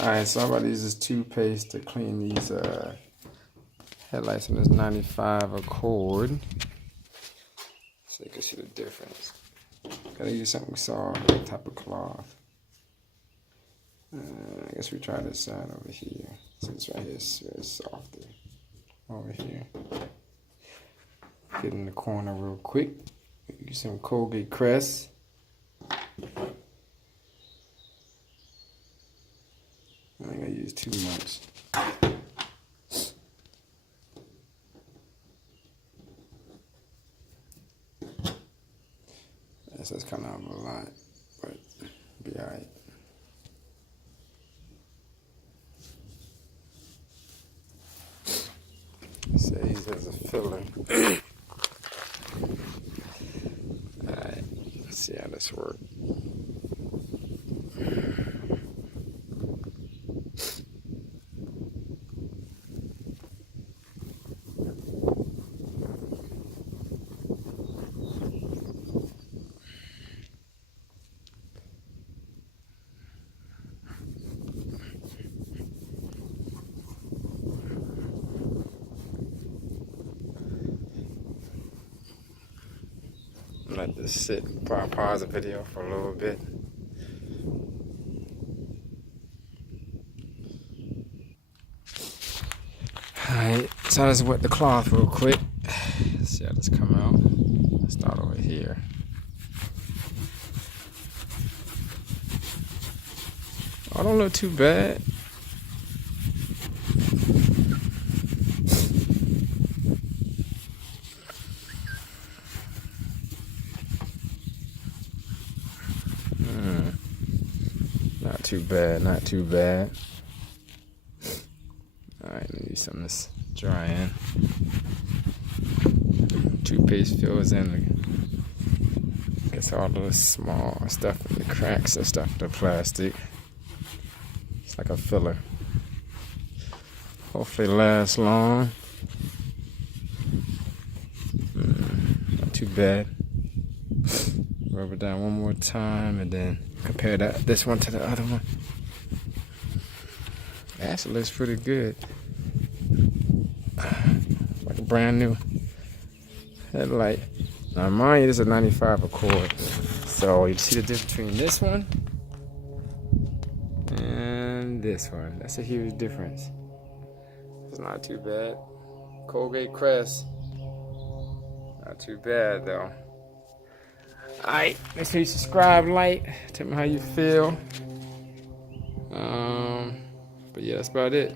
Alright, so I'm about to use this toothpaste to clean these headlights on this 95 Accord. So you can see the difference. Gotta use something soft, like type of cloth. I guess we try this side over here. So this right here is very softer. Over here. Get in the corner real quick. Use some Colgate Crest. I think I used too much. That's kind of a lot, but be alright. Say use as a filler. Alright, let's see how this works. Let this sit. Pause the video for a little bit. Alright, so let's wet the cloth real quick. Let's see how this come out. Let's start over here. Oh, don't look too bad. Not too bad, not too bad. Alright, let me use some of this dry in. Toothpaste fills in, gets all the small stuff in the cracks and stuff in the plastic. It's like a filler. Hopefully it lasts long. Not too bad. Rub it down one more time and then compare this one to the other one. It actually looks pretty good. Like a brand new headlight. Now mind you, this is a 95 Accord. So you see the difference between this one and this one. That's a huge difference. It's not too bad. Colgate Crest. Not too bad though. Alright, make sure you subscribe, like, tell me how you feel. But yeah, that's about it.